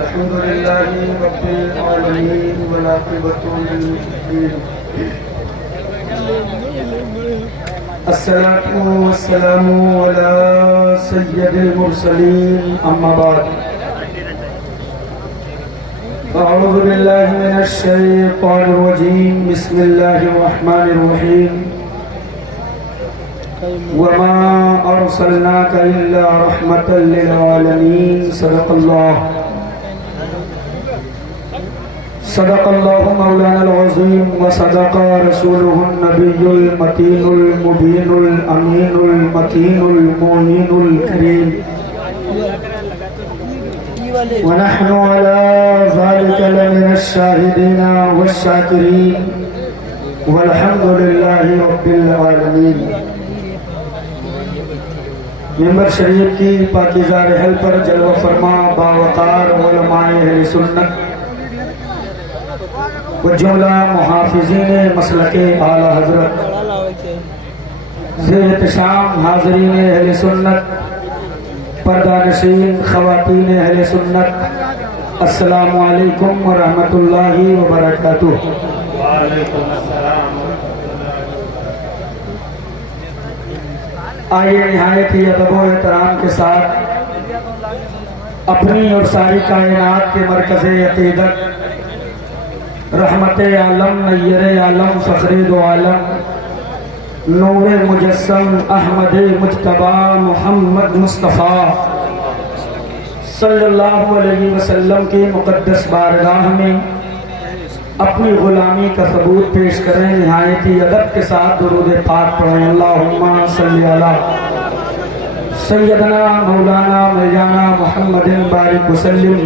الحمد لله رب العالمين والعاقبة للمتقين الصلاة والسلام على سيد المرسلين أما بعد أعوذ بالله من الشيطان الرجيم بسم الله الرحمن الرحيم وما أرسلناك إلا رحمة للعالمين صدق الله مولانا العظيم وصدق رسوله النبي المتين المبين الأمين المكين المعين الكريم ونحن على ذلك لمن الشاهدين والشاكرين والحمد لله رب العالمين. ممبر شریف کی پاکیزہ رحل پر جلوہ فرما باوقار علماء اہل سنت و جملہ محافظین مسلک اعلی حضرت زیر احتشام حاضرین اہل سنت پردہ نشین خواتین اہل سنت السلام علیکم ورحمۃ اللہ وبرکاتہ. وعلیکم السلام. آئیے نہایت ہی ادب و احترام کے ساتھ اپنی اور ساری کائنات کے مرکز عقیدت رحمت عالم نیر عالم فخر دو عالم نور مجسم احمد مجتبی محمد مصطفیٰ صلی اللہ علیہ وسلم کی مقدس بارگاہ میں اپنی غلامی کا ثبوت پیش کریں. نہایت ہی ادب کے ساتھ درود پاک پڑھیں. اللہم صلی علی سیدنا مولانا مولانا محمد بارک وسلم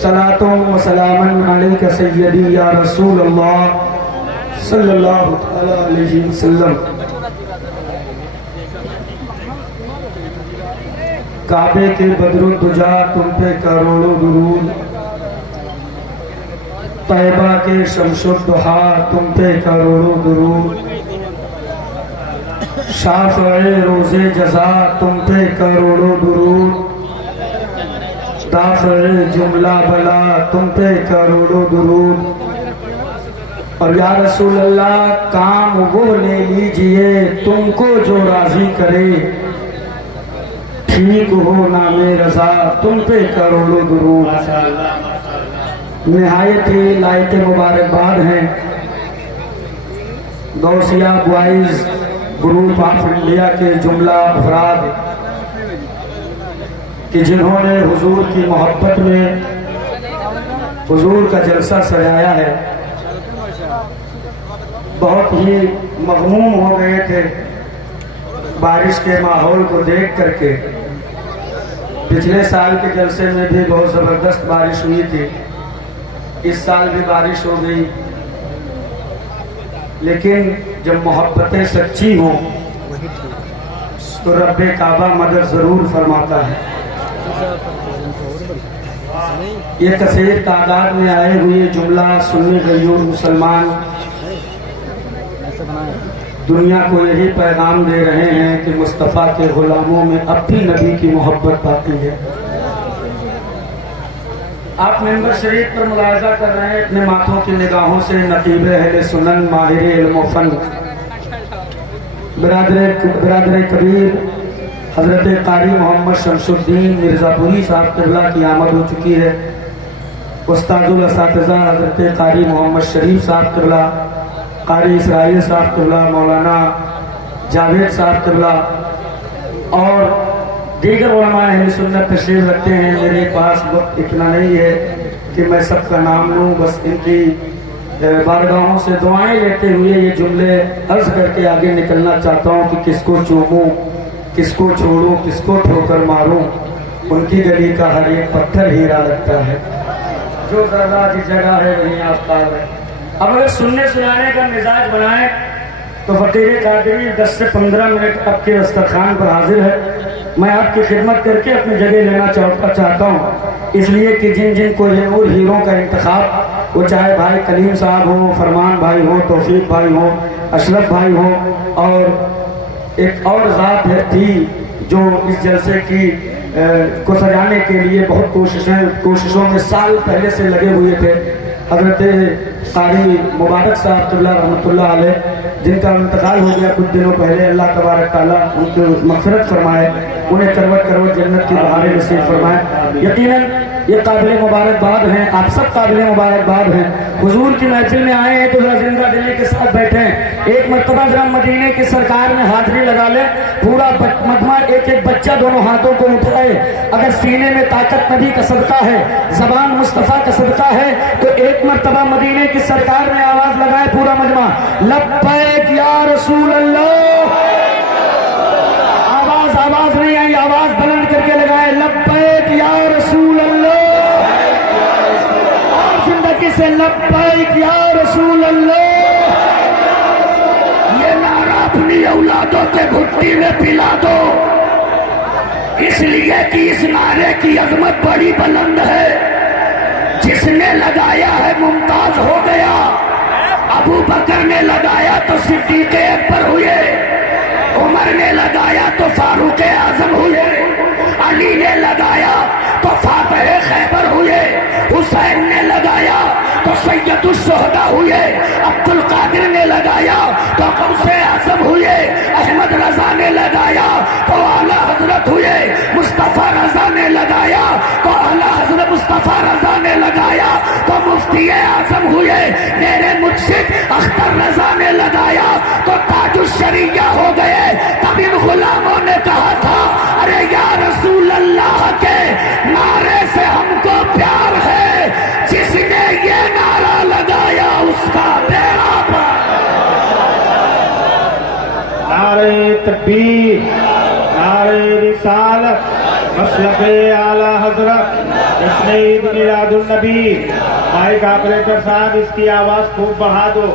صلاۃ و سلام علیک سیدی یا رسول اللہ صلی اللہ علیہ وسلم. کعبے کے بدر الدجا تم پہ کروڑوں درود، طیبہ کے شمس الضحیٰ تم پہ کروڑوں درود، شافع روز جزا تم پہ کروڑوں درود، دافع جملہ بلا تم پہ کروڑوں درود. اور یا رسول اللہ کام وہ لے لیجئے تم کو جو راضی کرے، ٹھیک ہو نام رضا تم پہ کروڑوں درود. نہایت ہی لائق مبارکباد ہیں غوثیہ بوائز گروپ آف انڈیا کے جملہ افراد کہ جنہوں نے حضور کی محبت میں حضور کا جلسہ سجایا ہے. بہت ہی مغموم ہو گئے تھے بارش کے ماحول کو دیکھ کر کے. پچھلے سال کے جلسے میں بھی بہت زبردست بارش ہوئی تھی، اس سال بھی بارش ہو گئی، لیکن جب محبتیں سچی ہوں تو رب کعبہ مدد ضرور فرماتا ہے. یہ کثیر تعداد میں آئے ہوئے جملہ سنی غیور مسلمان دنیا کو یہی پیغام دے رہے ہیں کہ مصطفیٰ کے غلاموں میں اب بھی نبی کی محبت باقی ہے. آپ ممبر شریف پر ملاحظہ کر رہے ہیں اپنے ماتھوں کی نگاہوں سے نقیب اہل سنن ماہر علم و فن برادر کبیر حضرت قاری محمد شمس الدین مرزا پوری صاحب قبلہ کی آمد ہو چکی ہے. استاد الاساتذہ حضرت قاری محمد شریف صاحب قبلہ، قاری اسرائیل صاحب قبلہ، مولانا جاوید صاحب قبلہ اور دیگر علماء اہل سنت تشریف رکھتے ہیں. میرے پاس وقت اتنا نہیں ہے کہ میں سب کا نام لوں، بس ان کی بارگاہوں سے دعائیں لیتے ہوئے یہ جملے عرض کر کے آگے نکلنا چاہتا ہوں کہ کس کو چوموں، کس کو چھوڑوں، کس کو ٹھوکر ماروں، ان کی گلی کا ہر ایک پتھر ہیرا لگتا ہے، جو ذرہ جس جگہ ہے وہیں آفتاب ہے. اب اگر سننے سنانے کا مزاج بنائیں تو فقیر قادری 10 سے 15 منٹ آپ کے دسترخوان پر حاضر ہے. میں آپ کی خدمت کر کے اپنی جگہ لینا چاہتا ہوں، اس لیے کہ جن کو یہ نور ہیروں کا انتخاب، وہ چاہے بھائی کلیم صاحب ہوں، فرمان بھائی ہوں، توفیق بھائی ہوں، اشرف بھائی ہوں، اور ایک اور ذات تھی جو اس جلسے کی کو سجانے کے لیے بہت کوششوں میں سال پہلے سے لگے ہوئے تھے. حضرت قاری مبارک صاحب قبلہ رحمۃ اللہ علیہ جن کا انتقال ہو گیا کچھ دنوں پہلے, اللہ تبارک تعالیٰ ان کو مغفرت فرمائے, انہیں کروٹ کروٹ جنت کی بہاریں نصیب فرمائے. یقیناً یہ قابل مبارکباد ہیں, آپ سب قابل مبارکباد ہیں. حضور کی محفل میں آئے ہیں تو ذرا زندہ دلی کے ساتھ بیٹھیں. ایک مرتبہ ذرا مدینے کی سرکار میں حاضری لگا لیں. پورا مجمع ایک ایک بچہ دونوں ہاتھوں کو اٹھائے. اگر سینے میں طاقت نبی کا صدقہ ہے, زبان مصطفیٰ کا صدقہ ہے, تو ایک مرتبہ مدینے کی سرکار میں آواز لگائے پورا مجمع, لبیک یا رسول اللہ. آواز نہیں آئی, آواز بلند کر کے لگائے, لبیک یا رسول اللہ. اور زندگی سے لبیک یا رسول اللہ. یہ نعرہ اپنی اولادوں کے گھٹی میں پلا دو, اس لیے کہ اس نعرے کی عظمت بڑی بلند ہے. جس نے لگایا ہے ممتاز ہو گیا. ابو بکر نے لگایا تو صدیق اکبر ہوئے, عمر نے لگایا تو فاروق اعظم ہوئے, علی نے لگایا تو فاتح خیبر ہوئے, حسین نے لگایا تو سید الشہداء ہوئے, عبد القادر نے لگایا تو غوث اعظم ہوئے, احمد رضا نے لگایا تو اعلیٰ حضرت ہوئے, مصطفیٰ رضا نے لگایا تو اعلیٰ حضرت مصطفیٰ رضا نے لگایا تو مفتی اعظم ہوئے, میرے مرشد اختر رضا نے لگایا تو تاج الشریعہ ہو گئے. تب ان غلاموں نے کہا تھا, ارے یا رسول اللہ کے نعرے سے ہم کو پیار ہے, جس نے یہ نعرہ لگایا اس کا بیڑا پار. نعرہ تکبیر, نعرہ رسالت, مسلک اعلیٰ حضرت, جشن عید میلاد النبی. مائک آپریٹر صاحب اس کی آواز خوب بڑھا دو.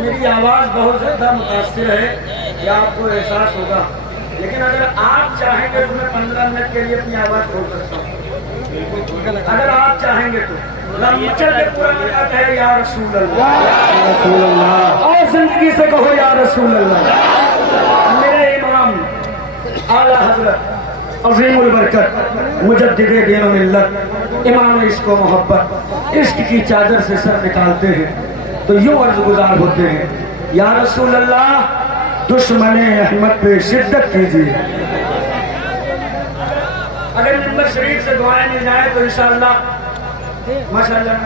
میری آواز بہت زیادہ متاثر ہے, یہ آپ کو احساس ہوگا, لیکن اگر آپ چاہیں گے تو میں 15 منٹ کے لیے اپنی آواز کھول سکتا ہوں. اگر آپ چاہیں گے تو مچل کے پورا کہتا ہے یا رسول اللہ, اور زندگی سے کہو یا رسول اللہ. میرے امام اعلیٰ حضرت عظیم البرکت مجدد دین و ملت امام عشق و محبت, عشق کی چادر سے سر نکالتے ہیں تو یوں عرض گزار ہوتے ہیں, یا رسول اللہ دشمن احمد پہ شدت کیجیے. اگر ممبر شریف سے دعائیں مل جائیں تو انشاءاللہ ماشاء اللہ.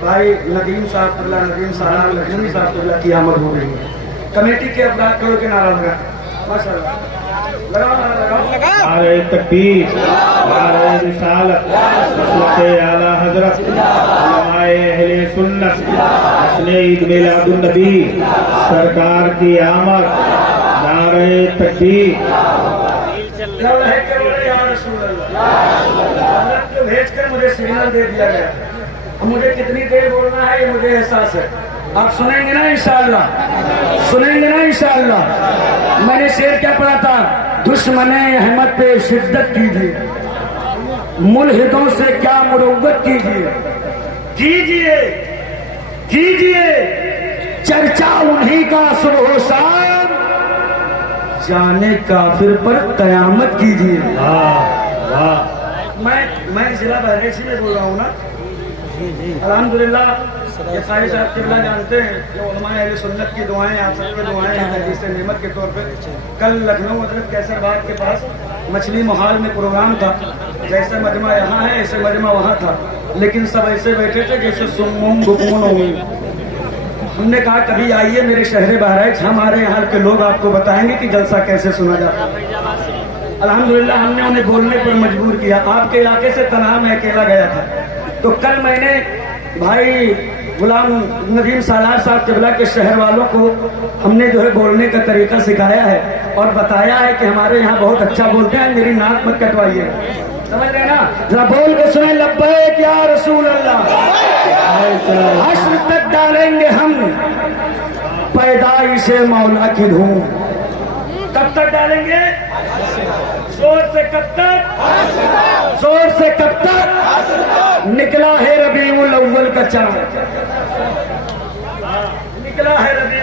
بھائی ندیم صاحب اللہ, ندیم صاحب لکھنوی صاحب اللہ کی آمد ہو رہی ہے. کمیٹی کے افراد کرو کے نعرہ لگا, ماشاء اللہ نعرہ تکبیر, نعرہ رسالت, مسلک اعلیٰ حضرت, علماء اہل سنت, جشن عید میلاد النبی, سرکار کی آمد. نعرہ تکبیر. حضرت کو بھیج کر مجھے سگنل دے دیا گیا, اب مجھے کتنی دیر بولنا ہے یہ مجھے احساس ہے. آپ سنیں گے نا انشاءاللہ, سنیں گے نا انشاءاللہ. میں نے شعر کیا پڑھا تھا, دشمن احمد پہ شدت کیجیے, ملحدوں سے کیا مروت کیجیے, کیجیے کیجیے چرچا انہی کا صبح و شام, جانے کافر پر قیامت کیجیے. میں ضلع بہرائچ میں بول رہا ہوں نا. الحمدللہ یہ قاری صاحب قبلہ جانتے ہیں جو علماء اہل سنت کی دعائیں, آپ سب کی دعائیں ہیں حدیث نعمت کے طور پہ. کل لکھنؤ حضرت کیسر باغ کے پاس مچھلی محال میں پروگرام تھا. جیسے مجمع یہاں ہے ایسے مجمع وہاں تھا, لیکن سب ایسے بیٹھے تھے جیسے سمون بکون ہوئی. ہم نے کہا کبھی آئیے میرے شہر بہرائچ, ہمارے یہاں کے لوگ آپ کو بتائیں گے کہ جلسہ کیسے سنا جاتا ہے. الحمدللہ ہم نے انہیں بولنے پر مجبور کیا. آپ کے علاقے سے تنہا میں اکیلا گیا تھا, تو کل میں نے بھائی غلام ندیم سالار صاحب قبلہ کے شہر والوں کو ہم نے جو ہے بولنے کا طریقہ سکھایا ہے اور بتایا ہے کہ ہمارے یہاں بہت اچھا بولتے ہیں, میری ناک مت کٹوائیے. سمجھ رہے نا, ذرا بول کے سنیں, لبیک یا رسول اللہ. حشر تک ڈالیں گے ہم پیدائش مولا کی دھوم. کب تک ڈالیں گے, زور سے کب تک, زور سے کب تک. نکلا ہے ربیع الاول کا چاند, نکلا ہے ربیع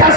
10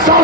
100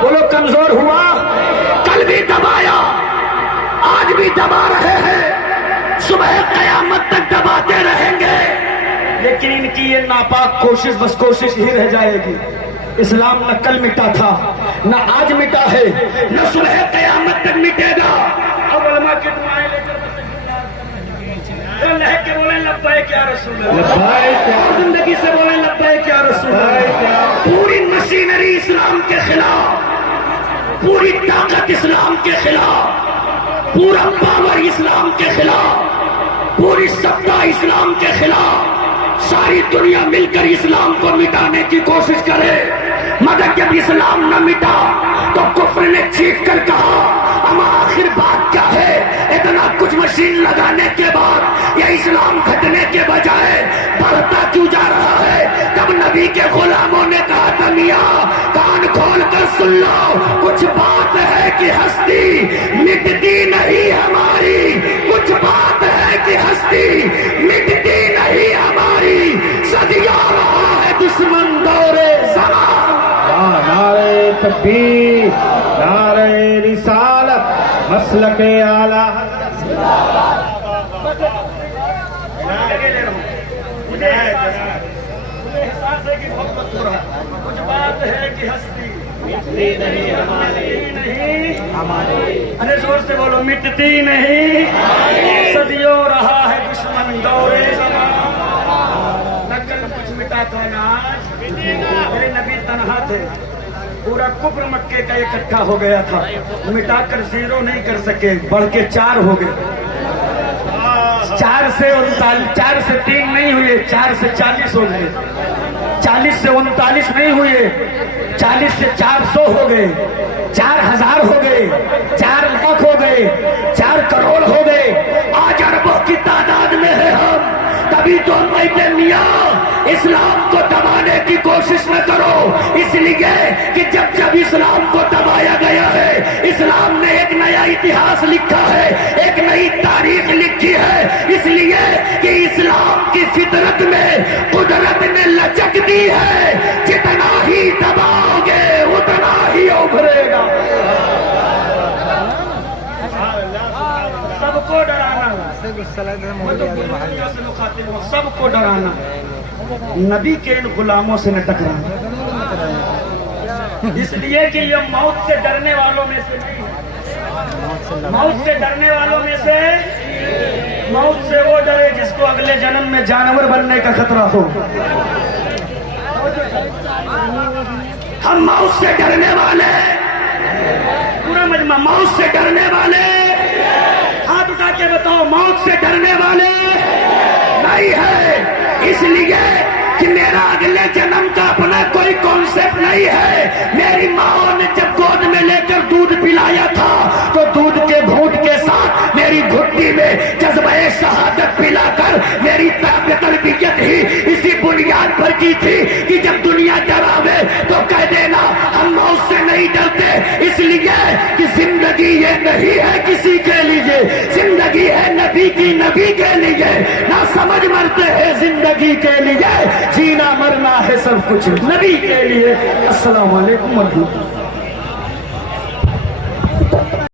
بولو کمزور ہوا؟ کل بھی دبایا، آج بھی دبا رہے ہیں، صبح قیامت تک دباتے رہیں گے، لیکن ان کی یہ ناپاک کوشش بس کوشش ہی رہ جائے گی۔ اسلام نہ کل مٹا تھا، نہ آج مٹا ہے، نہ صبح قیامت تک مٹے گا۔ اب علماء کی دعائیں لے کر لہک کے بولیں لبیک یا رسول اللہ، لبیک یا زندگی سے بولیں لبیک یا رسول اللہ۔ پوری مشینری اسلام کے خلاف، پوری طاقت اسلام کے خلاف، پورا پاور اسلام کے خلاف، پوری سطح اسلام کے خلاف، ساری دنیا مل کر اسلام کو مٹانے کی کوشش کرے، مگر جب اسلام نہ مٹا تو کفر نے چیخ کر کہا اما آخر بات کیا ہے، اتنا کچھ مشین لگانے کے بعد یہ اسلام گھٹنے کے بجائے بڑھتا کیوں جا رہا ہے؟ تب نبی کے غلاموں نے کہا تھا میاں کان کھول کر سن لو، کچھ بات ہے کہ ہستی مٹتی نہیں ہماری، کچھ بات ہے کہ ہستی مٹتی نہیں ہماری، صدیوں رہا ہے دشمن دورے زمان۔ نعرہ تکبیر، نعرہ رسالت، مسلک اعلیٰ مجھے احساس ہے کہ محبت ہو رہا ہے، کچھ بات ہے کہ ہستی مٹتی نہیں ہماری، ارے زور سے بولو مٹتی نہیں، صدیوں رہا ہے دشمن دورے زمان، نہ کل کچھ مٹا تو نہ آج۔ میرے نبی تنہا تھے، پورا کفر مکے کا اکٹھا ہو گیا تھا، مٹا کر زیرو نہیں کر سکے، بڑھ کے 4 ہو گئے، 4 سے 3 نہیں ہوئے، 4 سے 40 ہو گئے، 40 سے 39 نہیں ہوئے، 40 سے 400 ہو گئے، 4000 ہو گئے، 4 لاکھ ہو گئے، 4 کروڑ ہو گئے، آج اربوں کی تعداد میں ہے ہم۔ تبھی تو ہم کہتے میاں اسلام کو دبانے کی کوشش نہ کرو، اس لیے کہ جب جب اسلام کو دبایا گیا ہے اسلام نے ایک نیا اتہاس لکھا ہے، ایک نئی تاریخ لکھی ہے، اس لیے کہ اسلام کی فطرت میں قدرت نے لچک دی ہے، جتنا ہی دباؤ گے اتنا ہی ابھرے گا۔ سب کو ڈرانا، سب کو ڈرانا، نبی کے ان غلاموں سے نہ ٹکرانا، اس لیے کہ یہ موت سے ڈرنے والوں میں سے نہیں ہے، موت سے ڈرنے والوں میں سے، موت سے وہ ڈرے جس کو اگلے جنم میں جانور بننے کا خطرہ ہو۔ ہم موت سے ڈرنے والے، پورا مجمع موت سے ڈرنے والے، ہاتھ اٹھا کے بتاؤ موت سے ڈرنے والے نہیں ہے، اس لیے کہ میرا اگلے جنم کا اپنا کوئی کانسیپٹ نہیں ہے۔ میری ماں نے جب گود میں لے کر دودھ پلایا تھا تو دودھ کے گھونٹ کے ساتھ میری گھٹی میں جذبہ شہادت پلا کر میری تربیت ہی اسی بنیاد پر کی تھی کہ جب دنیا ڈراوے تو کہہ دینا ہم موت سے نہیں ڈرتے، اس لیے کہ زندگی یہ نہیں ہے کسی کے لیے، زندگی ہے نبی کی، نبی کے لیے، نہ سمجھ مرتے ہیں زندگی کے لیے، جینا مرنا ہے سب کچھ نبی کے لیے۔ السلام علیکم ورحمۃ اللہ۔